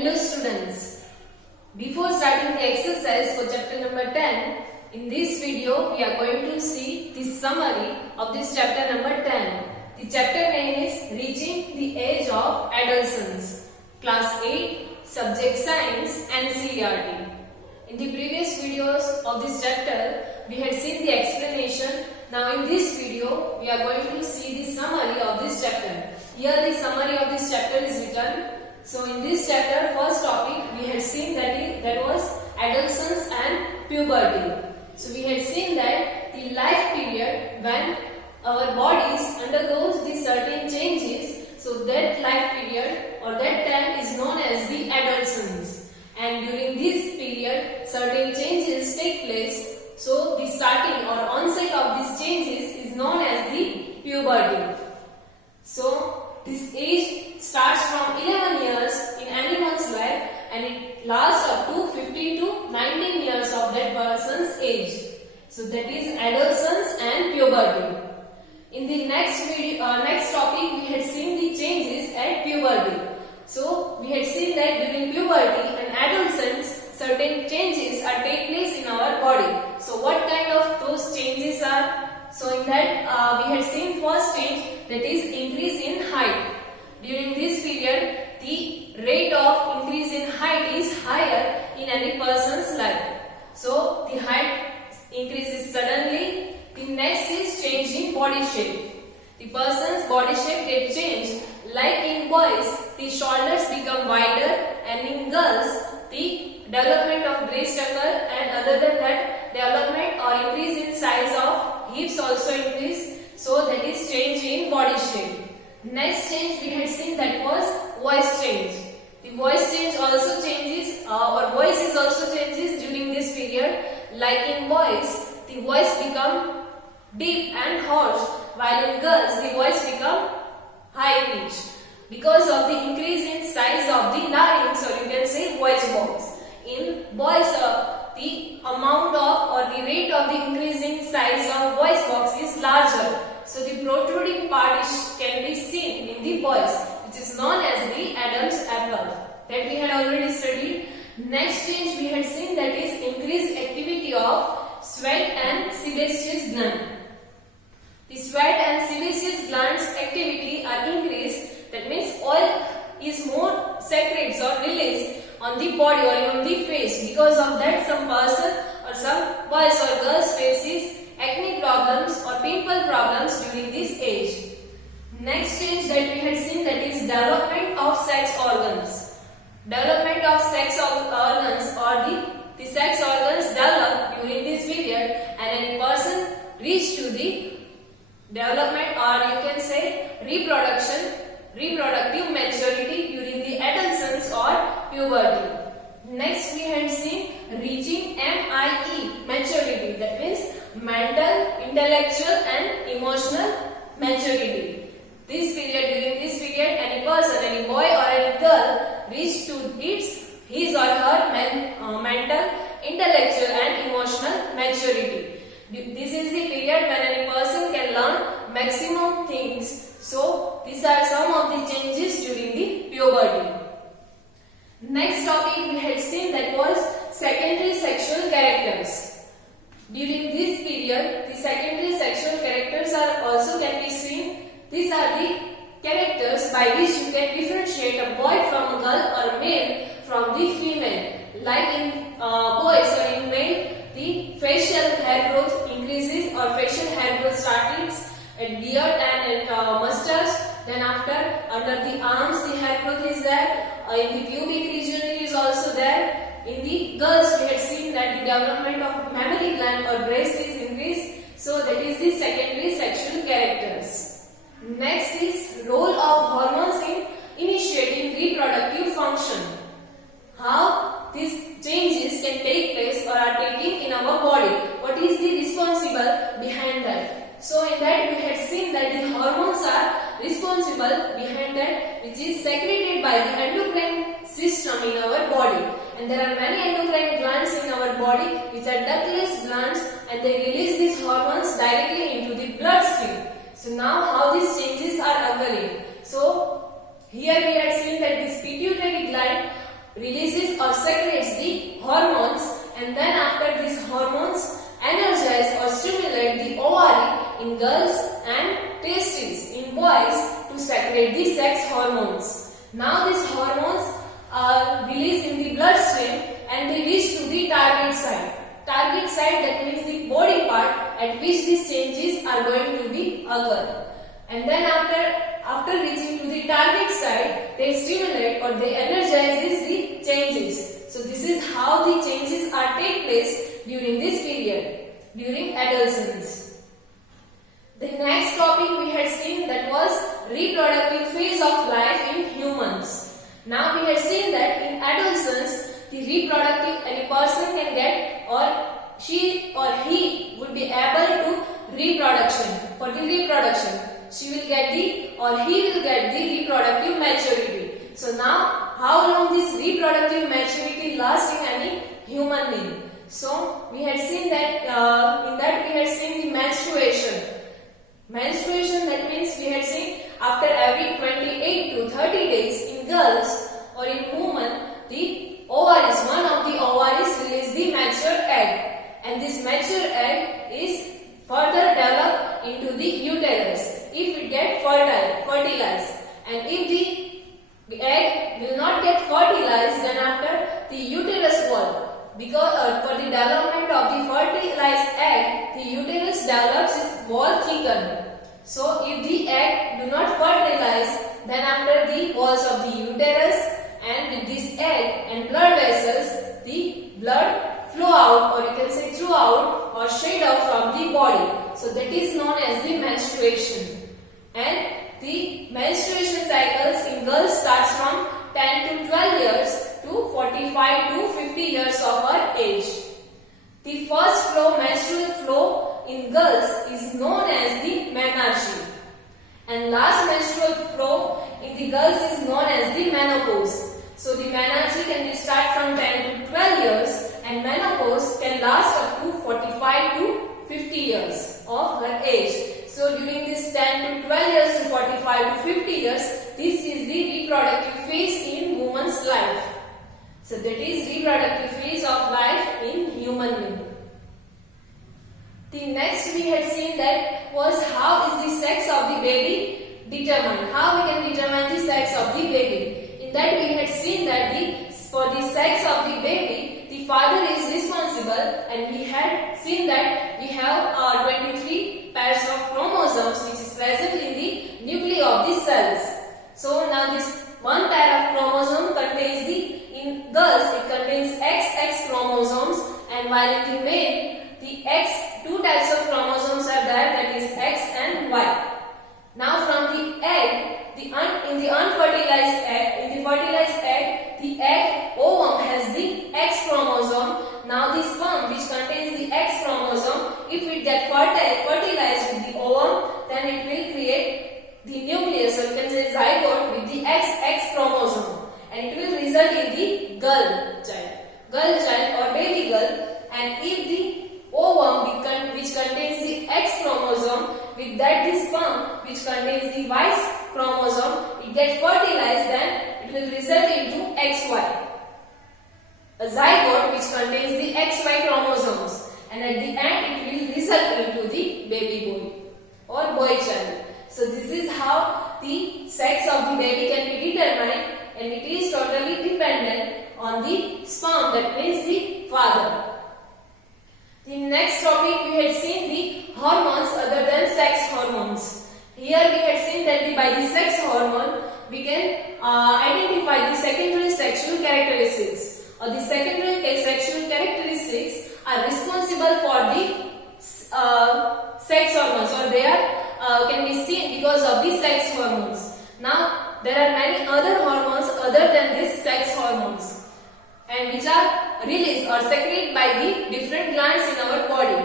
Hello students, before starting the exercise for chapter number 10, in this video we are going to see the summary of this chapter number 10. The chapter name is Reaching the Age of Adolescence, Class 8, Subject Science and CERT. In the previous videos of this chapter, we had seen the explanation. Now in this video, we are going to see the summary of this chapter. Here the summary of this chapter is written. So in this chapter, first topic we had seen that was adolescence and puberty. So we had seen that the life period when our bodies undergoes the certain changes. So that life period or that time is known as the adolescence. And during this period, certain changes take place. So the starting or onset of these changes is known as the puberty. So this age starts from 11 years in anyone's life and it lasts up to 15 to 19 years of that person's age. So that is adolescence and puberty. In the next topic we had seen the changes at puberty. So we had seen that during puberty and adolescence certain changes are take place in our body. So what kind of those changes are? So in that we had seen first change, that is increase in height. During this period the rate of increase in height is higher in any person's life. So the height increases suddenly. The next is change in body shape. The person's body shape gets changed. Like in boys, the shoulders become wider, and in girls, the development of breast occur, and other than that, development or increase in size of hips also increase. So that is change in body shape. Next change we had seen that was voice change. The voice change also changes, or voices also changes during this period. Like in boys, the voice become deep and hoarse, while in girls the voice become high pitch because of the increase in size of the larynx, or you can say voice box. In boys, the amount of or the rate of the increase in size of voice box is larger. So the protruding part can be seen in the boys, which is known as the Adam's apple, that we had already studied. Next change we had seen, that is increased activity of sweat and sebaceous gland. The sweat and sebaceous glands activity are increased. That means oil is more secretes or released on the body or on the face. Because of that, some person or some boys or girls faces acne problems or pimple problems during this age. Next change that we had seen, that is development of sex organs. Development of sex organs, or the sex organs develop during this period, and any person reach to the development, or you can say reproductive maturity during the adolescence or puberty. Next we had seen reaching MIE, maturity, that means mental, intellectual and emotional maturity. This period, during this period, any person, any boy or any girl reach to his or her mental, intellectual and emotional maturity. This is the period when any person can learn maximum things. So these are some of the changes during the puberty. Next topic we had seen, that was secondary sexual characters. During this period, the secondary sexual characters are also can be seen. These are the characters by which you can differentiate a boy from a girl or a male from the female. Like in boys or in male, the facial hair growth increases, or facial hair growth starts at beard and at mustache. Then after, under the arms the hair growth is there. In the pubic region it is also there. In the girls we had seen that the development of mammary gland or breast is increased. So that is the secondary sexual characters. Next is role of hormones in initiating reproductive function. How these changes can take place or are taking in our body. What is the responsible behind that? So in that we had seen that the hormones are responsible behind that, which is secreted by the endocrine system in our body. And there are many endocrine glands in our body which are ductless glands, and they release these hormones directly into the bloodstream. So now how these changes are occurring. So here we had seen that this pituitary gland releases or secretes the hormones, and then after these hormones energize or stimulate the ovary in girls and testes in boys to secrete the sex hormones. Now these hormones are released in the bloodstream and they reach to the target site. Target site, that means the body part at which these changes are going to be occur. And then after reaching to the target site, they stimulate or they energize the changes. So this is how the changes are take place during this period, during adolescence. The next topic we had seen, that was reproductive phase of life in humans. Now we had seen that in adolescence, the reproductive, any person can get, or she or he would be able to reproduction. For the reproduction, she will get the, or he will get the reproductive maturity. So now, how long this reproductive maturity lasts in any human being? So we had seen that in that we had seen the menstruation. Menstruation, that means we had seen after every 28 to 30 days in girls or in women, the ovaries, one of the ovaries release the mature egg, and this mature egg is further developed into the uterus if it get fertilized, and if the egg will not get fertilized, then after the uterus wall, because for the development of the fertilized egg, the uterus develops its wall thicken. So if the egg do not fertilize, then after the walls of the uterus and with this egg and blood vessels, the blood flow out, or you can say throughout or shed off from the body. So that is known as the menstruation. And the menstruation cycles in girls starts from 10 to 12 years to 45 to 50 years of her age. The first menstrual flow in girls is known as the menarche, and last menstrual flow in the girls is known as the menopause. So the menarche can be start from 10 to 12 years, and menopause can last up to 45 to 50 years of her age. So during this 10 to 12 years to 45 to 50 years, this is the reproductive phase in woman's life. So that is reproductive phase of life in human being. The next we had seen that was how is the sex of the baby determined. How we can determine the sex of the baby. In that we had seen that for the sex of the baby, the father is responsible, and we had seen that we have 23 pairs of chromosomes which is present in the nuclei of the cells. So now this one pair of chromosome contains in girls it contains XX chromosomes, and while in the male the two types of chromosomes are there, that is X and Y. Now from the egg, in the fertilized egg, the egg ovum has the X chromosome. Now the sperm which contains the X chromosome, if it gets fertilized with the ovum, then it will create the nucleus, or you can say zygote, with the XX chromosome, and it will result in the girl child or baby girl. And if the ovum which contains the X chromosome, with that the sperm which contains the Y chromosome, it gets fertilized, then it will result into XY, a zygote which contains the XY chromosomes, and at the end it will result into the baby boy or boy child. So this is how the sex of the baby can be determined, and it is totally dependent on the sperm, that means the father. The next topic we had seen the hormones other than sex hormones. Here we had seen that by the sex hormone we can identify the secondary sexual characteristics, or the secondary sexual characteristics are responsible for the sex hormones, or they are can be seen because of the sex hormones. Now there are many other hormones other than these sex hormones, and which are released or secreted by the different glands in our body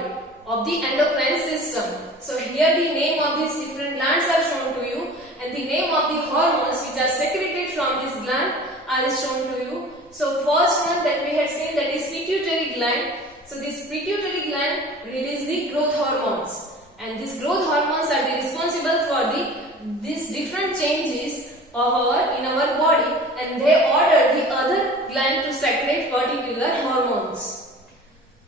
of the endocrine system. So here the name of these different glands are shown to you, and the name of the hormones which are secreted from this gland are shown to you. So first one that we had seen, that is pituitary gland. So this pituitary gland releases the growth hormones, and these growth hormones are responsible for these different changes of in our body, and they order the other glands gland to secrete particular hormones.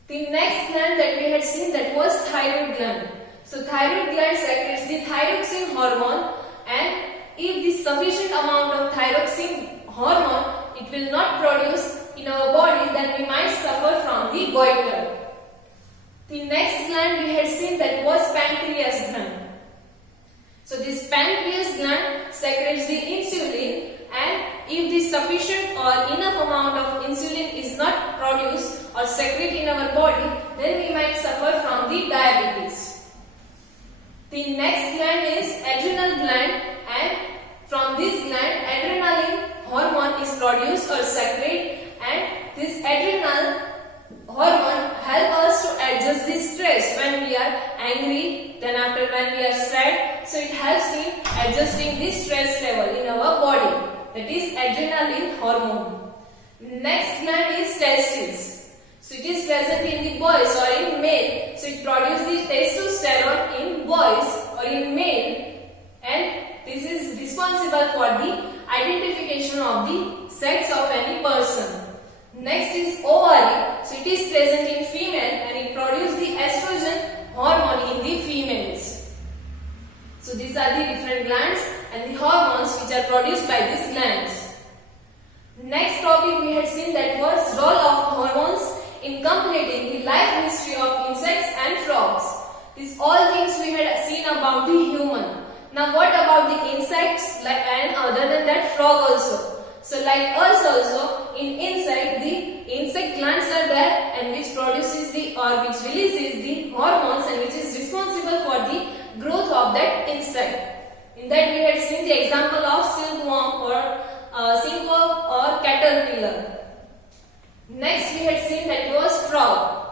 The next gland that we had seen, that was thyroid gland. So thyroid gland secretes the thyroxine hormone, and if the sufficient amount of thyroxine hormone it will not produce in our body, then we might suffer from the goiter. The next gland we had seen, that was pancreas gland. So this pancreas gland secretes the insulin, and if the sufficient or enough amount of insulin is not produced or secreted in our body, then we might suffer from the diabetes. The next gland is adrenal gland, and from this gland adrenaline hormone is produced or secreted, and this adrenal hormone help us to adjust the stress when we are angry, then after when we are sad. So it helps in adjusting the stress level in our body. That is adrenaline hormone. Next gland is testes. So it is present in the boys or in male. So it produces the testosterone in boys or in male, and this is responsible for the identification of the sex of any person. Next is ovary. So it is present in female, and it produces the estrogen hormone in the females. So these are the different glands and the hormones which are produced by these glands. Next topic we had seen, that was role of hormones in completing the life history of insects and frogs. These all things we had seen about the human. Now what about the insects, and other than that frog also? So like us also, in insect, the insect glands are there, and which produces the or which releases the hormones, and which is responsible for the growth of that insect. In that we had seen the example of silkworm or caterpillar. Next we had seen that was frog.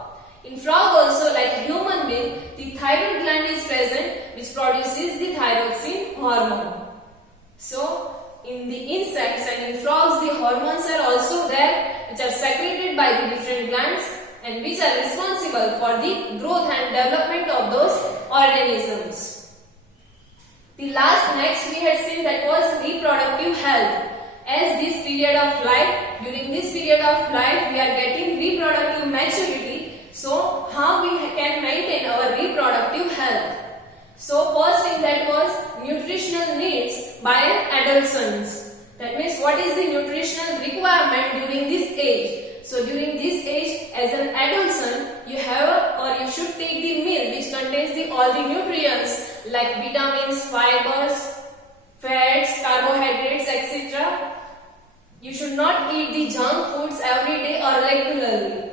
In frog also, like human being, the thyroid gland is present, which produces the thyroxine hormone. So in the insects and in frogs, the hormones are also there, which are secreted by the different glands, and which are responsible for the growth and development of those organisms. The next we had seen, that was reproductive health. As this period of life, during this period of life we are getting reproductive maturity. So how we can maintain our reproductive health? So first thing, that was nutritional needs by adolescents. That means what is the nutritional requirement during this age? So during this age, as an adolescent, you have or you should take the meal which contains all the nutrients like vitamins, fibers, fats, carbohydrates, etc. You should not eat the junk foods every day or regularly.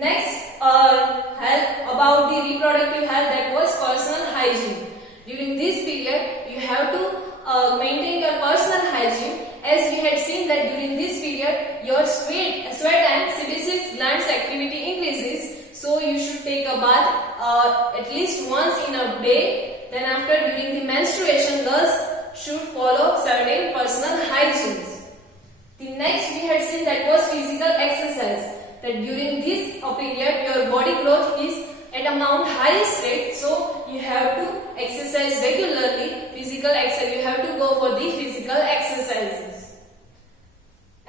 Next, health, about the reproductive health, that was personal hygiene. During this period, you have to maintain your personal hygiene, as we had seen that during this period, your sweat and sebum glands activity increases. So you should take a bath at least once in a day. Then after, during the menstruation, girls should follow certain personal hygienes. The next we had seen, that was physical exercise. That during this period your body growth is at a highest rate, so you have to exercise regularly. Physical exercise, you have to go for the physical exercises.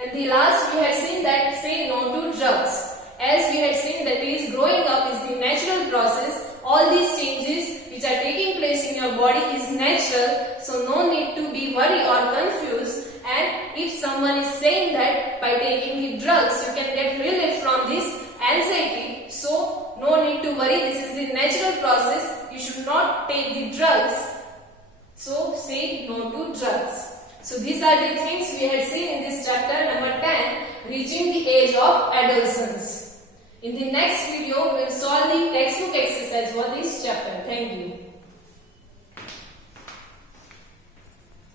And the last we had seen, that say no to drugs. As we had seen, that is growing up is the natural process. All these changes which are taking place in your body is natural, so no need to be worried or confused. And if someone is saying that by taking the drugs you can get relief from this anxiety, so no need to worry, this is the natural process. You should not take the drugs. So say no to drugs. So these are the things we had seen in this chapter number 10, reaching the age of adolescence. In the next video, we will solve the textbook exercise for this chapter. Thank you.